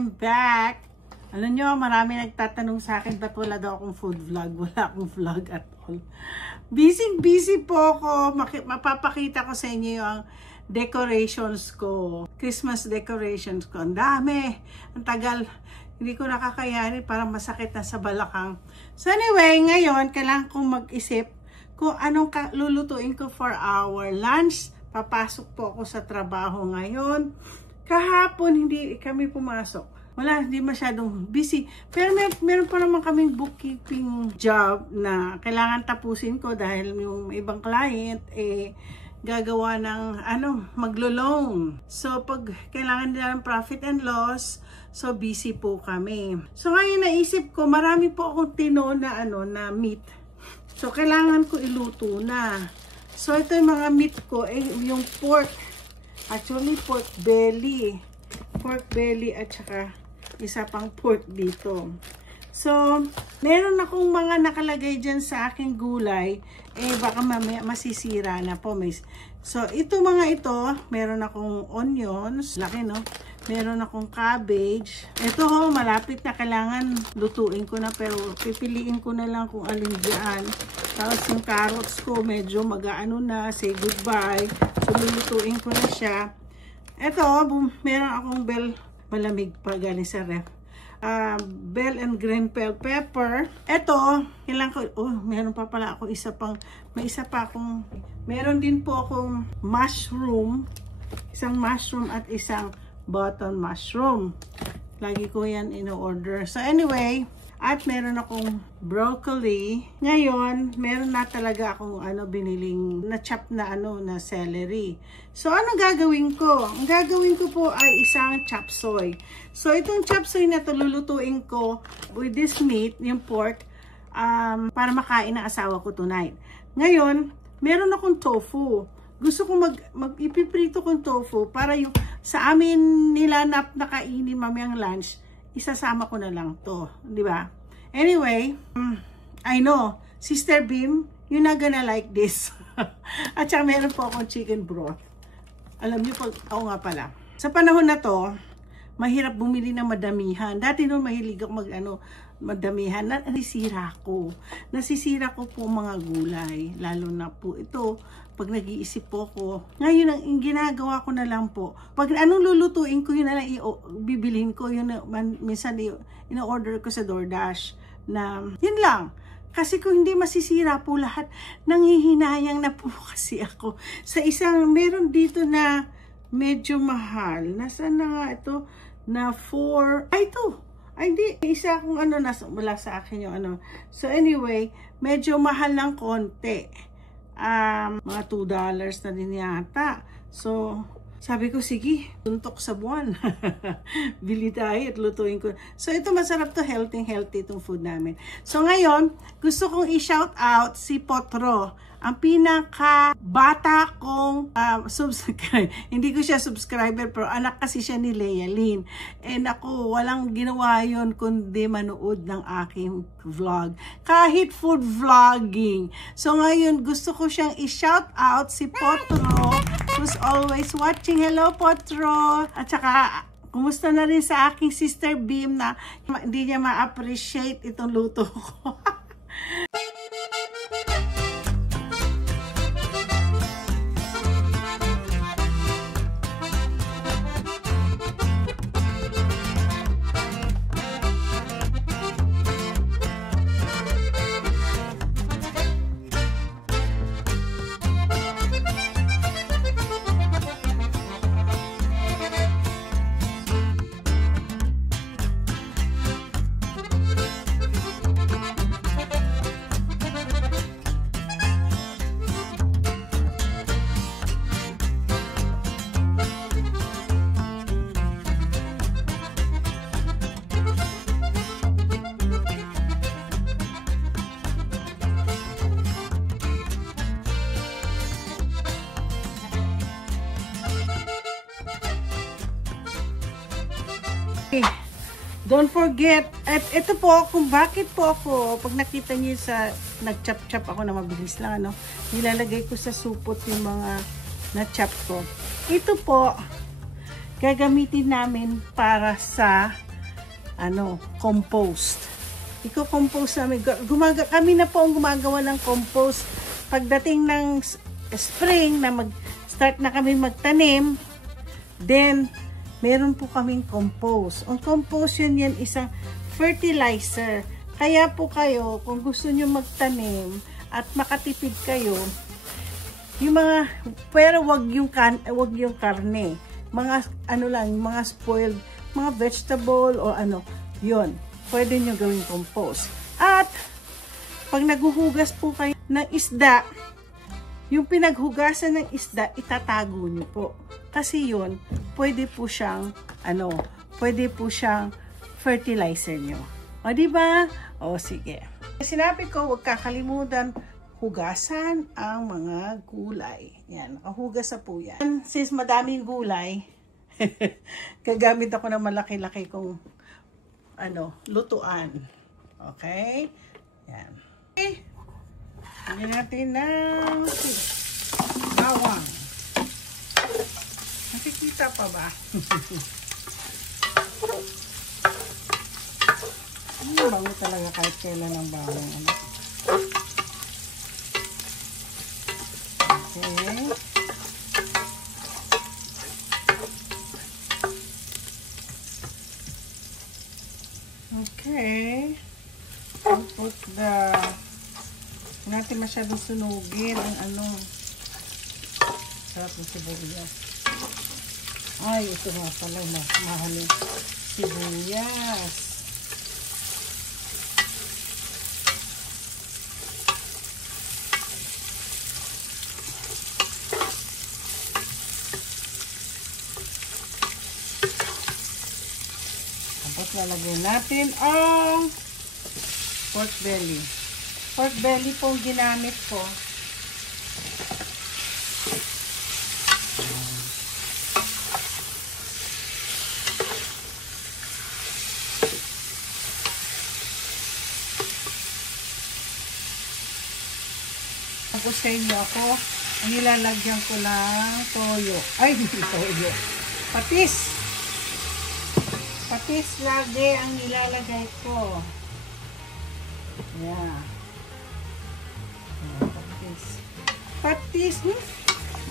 I'm back. Alam nyo, marami nagtatanong sa akin, ba't wala daw akong food vlog? Wala akong vlog at all. Busy po ako. Mapapakita ko sa inyo yung decorations ko. Christmas decorations ko. Ang dami. Ang tagal. Hindi ko nakakayanin, parang masakit na sa balakang. So anyway, ngayon, kailangan kong mag-isip kung anong lulutuin ko for our lunch. Papasok po ako sa trabaho ngayon. Kahapon, hindi kami pumasok. Wala, hindi masyadong busy. Pero meron pa naman kaming bookkeeping job na kailangan tapusin ko dahil yung ibang client, gagawa ng, maglo-loan. So, pag kailangan nila ng profit and loss, so busy po kami. So, ngayon naisip ko, marami po akong tino na, na meat. So, kailangan ko iluto na. So, ito yung mga meat ko, yung pork. Actually, pork belly. Pork belly at saka isa pang pork dito. So, meron akong mga nakalagay dyan sa aking gulay. Baka mamaya masisira na po. So, ito mga ito, meron akong onions. Laki, no? Meron akong cabbage. Ito, malapit na kailangan lutuin ko na. Pero pipiliin ko na lang kung alin dyan. Tapos yung carrots ko, medyo mag-aano na. Say goodbye. So, lulutuin ko na siya. Ito, meron akong malamig pa galing sa ref. Bell and green bell pepper. Ito, kailangan ko, meron pa pala ako may isa pa akong, meron din po akong mushroom. Isang mushroom at isang button mushroom. Lagi ko yan in-order. So anyway, at meron akong broccoli. Ngayon, meron na talaga akong biniling na chop na na celery. So ano gagawin ko? Ang gagawin ko po ay isang chop suey. So itong chop suey na to lulutuin ko with this meat, yung pork, para makain ng asawa ko tonight. Ngayon, meron akong tofu. Gusto ko ipiprito kong tofu para yung sa amin nila nakainin mamayang lunch, isasama ko na lang to, di ba? Anyway, I know, Sister Bim, you're not gonna like this. At saka meron po akong chicken broth. Alam niyo, ako nga pala. Sa panahon na to, mahirap bumili ng madamihan. Dati noon mahilig ako madamihan. Nasisira ko po mga gulay. Lalo na po ito, pag nag-iisip po ko. Ngayon, ang ginagawa ko na lang po. Pag anong lulutuin ko, yun na lang bibilhin ko. Yun na, minsan ino-order ko sa DoorDash. Na, yun lang. Kasi kung hindi masisira po lahat, nanghihinayang na po kasi ako. Sa isang, meron dito na medyo mahal. Nasaan na nga ito? Na 4, ito. Ay, hindi. Isa akong wala sa akin yung So anyway, medyo mahal ng konti. Mga $2 na din yata. So, sabi ko, sige, tuntok sa buwan. Bili tayo at lutuin ko. So, ito masarap to, healthy itong food namin. So, ngayon, gusto kong i-shout out si Potro. Ang pinaka-bata kong hindi ko siya subscriber, pero anak kasi siya ni Leia Lynn. And ako, walang ginawa yun kundi manood ng aking vlog. Kahit food vlogging. So, ngayon, gusto ko siyang i-shout out si Potro, who's always watching. Hello, Potro! At saka, kumusta na rin sa aking Sister Bim na hindi niya ma-appreciate itong luto ko. Don't forget, at ito po, kung bakit po ako, pag nakita niyo sa, nag-chop-chop ako na mabilis lang, nilalagay ko sa supot yung mga na-chop ko. Ito po, gagamitin namin para sa compost. Iko-compost namin. Kami na po ang gumagawa ng compost. Pagdating ng spring na start na kami magtanim, then meron po kaming compost. Ang compost yan isang fertilizer. Kaya po kayo, kung gusto nyo magtanim at makatipid kayo, pero wag yung karne. Mga mga spoiled, mga vegetable o yun. Pwede nyo gawing compost. At pag naghuhugas po kayo ng isda, yung pinaghugasan ng isda, itatago nyo po. Kasi yun, pwede po siyang fertilizer nyo. O, diba? O, sige. Sinabi ko, huwag kakalimutan hugasan ang mga gulay. Yan, nakahugas na po yan. Since madaming gulay, gagamit ako ng malaki-laki kong lutuan. Okay? Yan. Okay. Lagyan natin ng bawang. Nakikita pa ba? Bango talaga kahit kailan ang bawang. Okay. Okay. I'll put natin masyadong sunugin ang sarap ng sibuyas. Ay, ito nga pala, mahal yung sibuyas. Tapos lalagyan natin ang pork belly. Pork belly po ang ginamit ko. Tapos sa inyo ako, ang ilalagyan ko lang toyo. Ay, hindi toyo. Patis. Patis lagi ang ilalagay ko. Yeah. Patis. Patis.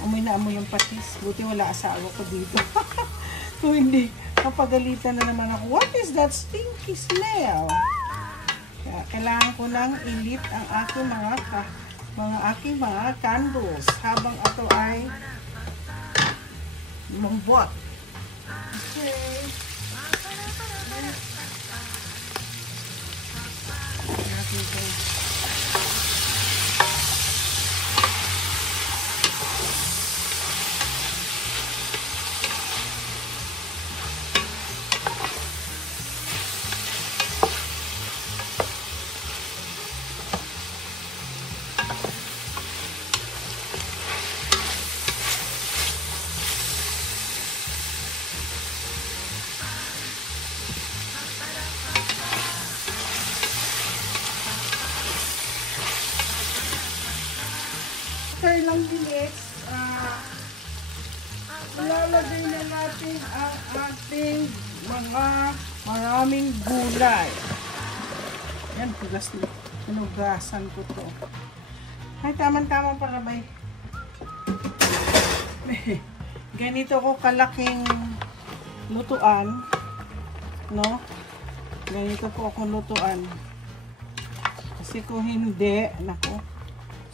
Amoy na amoy yung patis. Buti wala asawa ko dito. Kung hindi, kapagalitan na naman ako. What is that stinky smell? Kaya kailangan ko nang ilit ang aking mga candles habang ito ay lumbot. Okay. After ilang minutes, ilalagay na natin ang ating mga maraming gulay. Yan, hinugasan ko to. Ay, tama-tama para ba? Ganito ko kalaking lutuan. No? Ganito po ako lutuan. Kasi kung hindi, nako,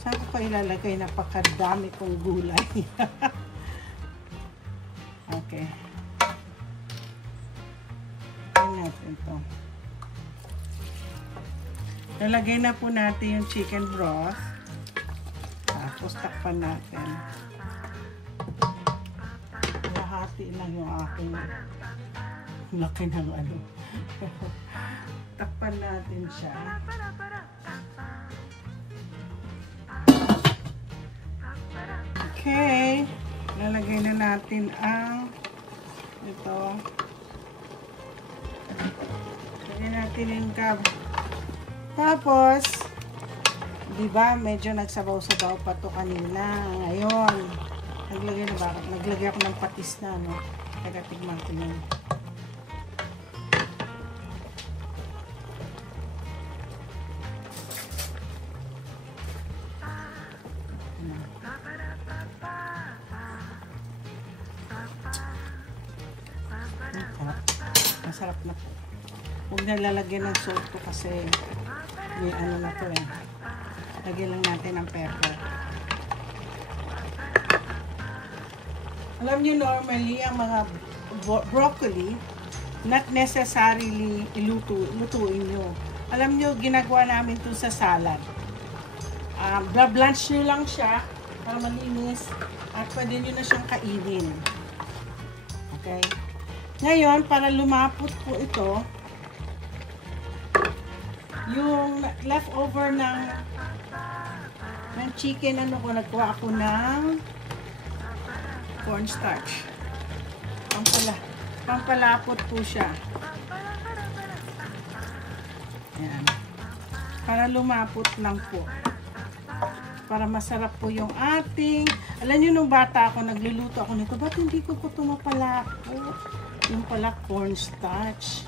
saan ko pa ilalagay? Napakadami kong gulay. Okay. Tignan natin ito. Lalagay na po natin yung chicken broth. Tapos takpan natin. Lahati lang yung aking laki ng takpan natin siya. Okay. Lalagay na natin ang ito. Lagyan natin yung crab. Tapos, di ba medyo nagsabaw-sabaw pa to kanina. Ngayon, naglagay ako ng patis na, no? Tagatigman ko yun. masarap na po. Huwag na lalagyan ng salt to kasi may ano na to eh. Lagyan lang natin ng pepper. Alam niyo normally ang mga broccoli not necessarily lutuin nyo. Alam niyo ginagawa namin to sa salad. Blanch nyo lang siya para malinis at pwede nyo na siyang kainin. Okay? Ngayon, para lumapot po ito, yung leftover ng chicken, nagkuha ako ng cornstarch. Pampalapot po siya. Ayan. Para lumapot lang po. Para masarap po yung ating... Alam nyo, nung bata ako, nagluluto ako nito, ba't hindi ko po tumapalapot? Yung pala cornstarch.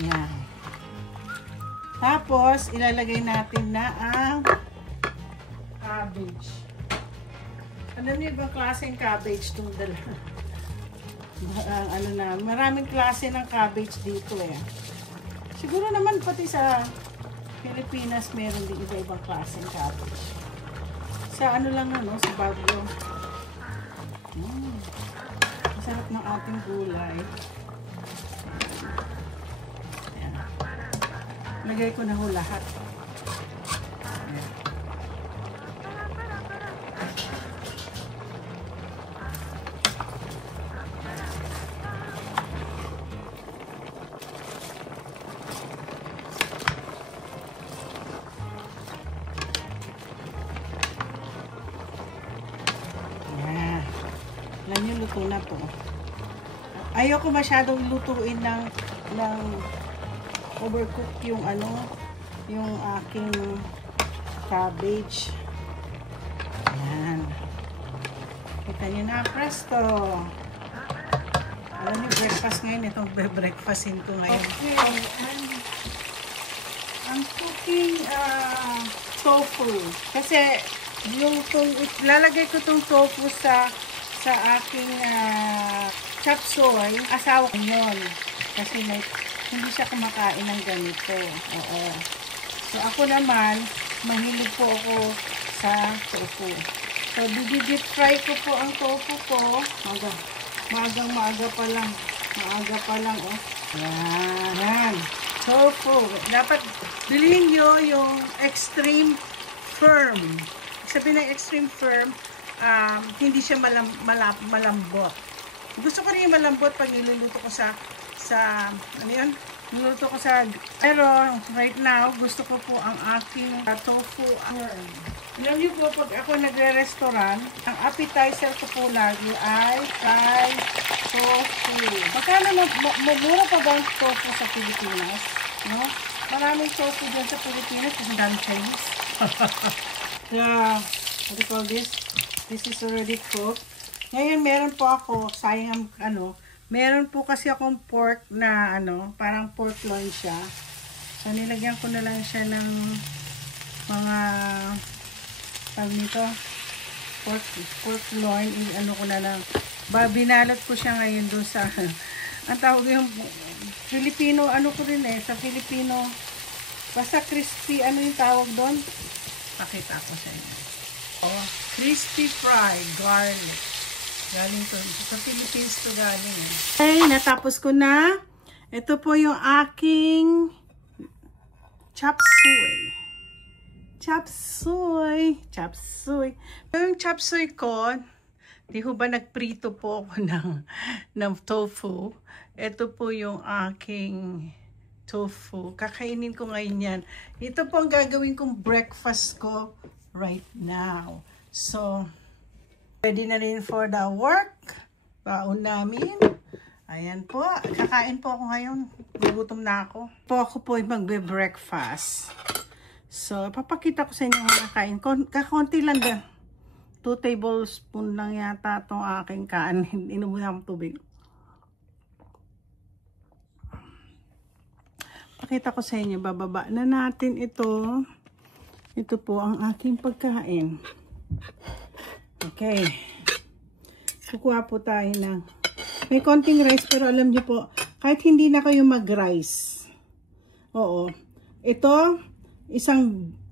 Yan. Tapos, ilalagay natin na ang cabbage. Alam nyo, ibang klaseng cabbage itong dala. Maraming klase ng cabbage dito eh. Siguro naman pati sa Pilipinas meron din iba-ibang klaseng cabbage. Sa sa Baguio. Masarap ng ating gulay. Ayan. Lagay ko na ho lahat. Ayan. Alam niyo, luto na to. Ayoko masyadong lutuin ng overcook yung yung aking cabbage. Ayan. Kita niyo na, presto. Alam niyo, breakfast ngayon. Itong breakfastin ko ngayon. Okay. I'm cooking tofu. Kasi lalagay ko tong tofu sa aking chop suey. Asawa ko yun. Kasi hindi siya kumakain ng ganito. Oo. So ako naman, mahilig po ako sa tofu. So didip fry ko po ang tofu ko. Maaga pa lang. Oh. Yan. Tofu. Dapat bilhin nyo yung extreme firm. Sabi ng extreme firm, hindi siya malambot. Gusto ko rin yung malambot pag niluluto ko pero right now, gusto ko po ang aking tofu. Alam niyo po, pag ako nagre-restaurant, ang appetizer ko po lagi ay Thai tofu. Magkano mura pa ba ang tofu sa Pilipinas? No? Maraming tofu dyan sa Pilipinas, kasi dami Chinese. What do you call this? This is already cooked. Ngayon, meron po ako, sayang meron po kasi akong pork na parang pork loin siya. So, nilagyan ko na lang siya ng mga, pork loin, ko na lang. Binalot ko siya ngayon doon sa, ang tawag yung Filipino, ko rin sa Filipino, basta crispy, yung tawag doon? Pakita ko sa inyo. Crispy fried garlic. Galing to. Sa Philippines to galing. Okay, natapos ko na. Ito po yung aking chop suey. Yung chop suey ko, di ho ba nagprito po ako ng tofu. Ito po yung aking tofu. Kakainin ko ngayon yan. Ito po ang gagawin kong breakfast ko right now. So, ready na rin for the work. Baon namin. Ayan po. Kakain po ako ngayon. Gugutom na ako. Ako po ay magbe-breakfast. So, papakita ko sa inyo ang kakain. Kakunti lang din. 2 tablespoon lang yata itong aking kanin. Inumin akong tubig. Pakita ko sa inyo. Bababa na natin ito. Ito po ang aking pagkain. Okay. Kukuha po tayo ng may konting rice pero alam niyo po, Kahit hindi na kayo mag-rice. Oo. Ito, isang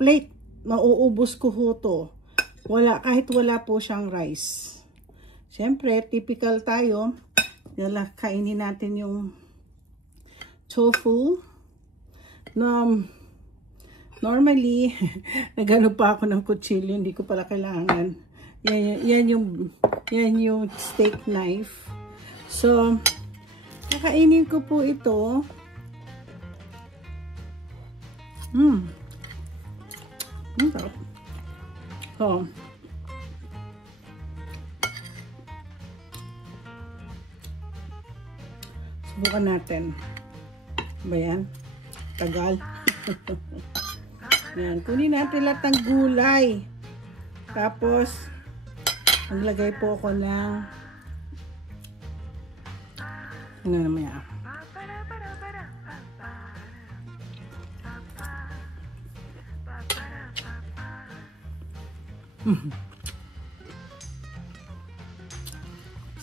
plate, mauubos ko ho to. Kahit wala po siyang rice. Siyempre, typical tayo. Kainin natin yung tofu. Normally, nagano pa ako ng kutsilyo, hindi ko pala kailangan. Yan yung steak knife. So, kakainin ko po ito. Sarap. So, subukan natin. Ba yan? Tagal. Yan. Kunin natin lahat ng gulay. Tapos, maglagay po ako ng ano naman yan?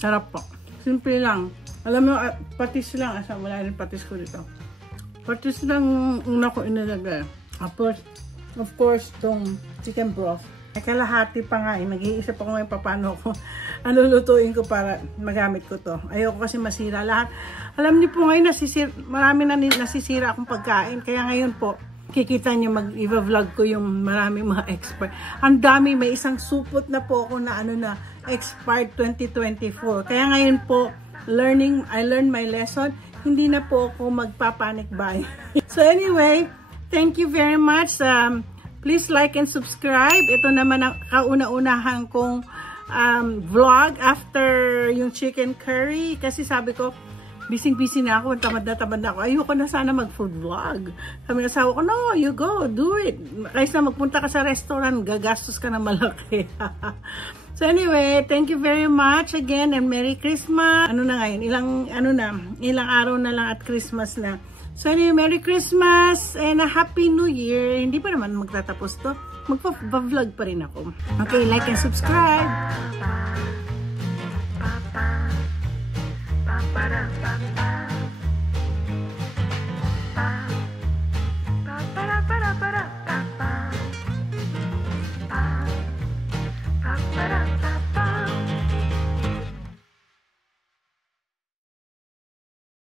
Sarap po. Simple lang. Alam mo, patis lang. Wala rin patis ko dito. Patis lang una ko inilagay. Of course, itong chicken broth. Ay kalahati pa nga. Nag-iisip ako ngayon paano ko lulutuin ko para magamit ko to. Ayoko kasi masira lahat. Alam niyo po ngayon, marami na nasisira akong pagkain. Kaya ngayon po, kikita niyo mag-i-vlog ko yung maraming mga expert. Ang dami, may isang supot na po ako na expired 2024. Kaya ngayon po, I learned my lesson. Hindi na po ako magpapanic buy. So anyway, thank you very much. Please like and subscribe. Ito naman ang kauna-unahan kong vlog after yung chicken curry. Kasi sabi ko, busy na ako, tamad na ako. Ayoko na sana mag-food vlog. Sabi ng asawa ko, no, you go, do it. Kaysa magpunta ka sa restaurant, gagastos ka na malaki. So anyway, thank you very much again and Merry Christmas. Ano na ngayon? Ilang araw na lang at Christmas na. So anyway, Merry Christmas and a Happy New Year. Hindi pa naman magtatapos to. Magpa-vlog pa rin ako. Okay, like and subscribe.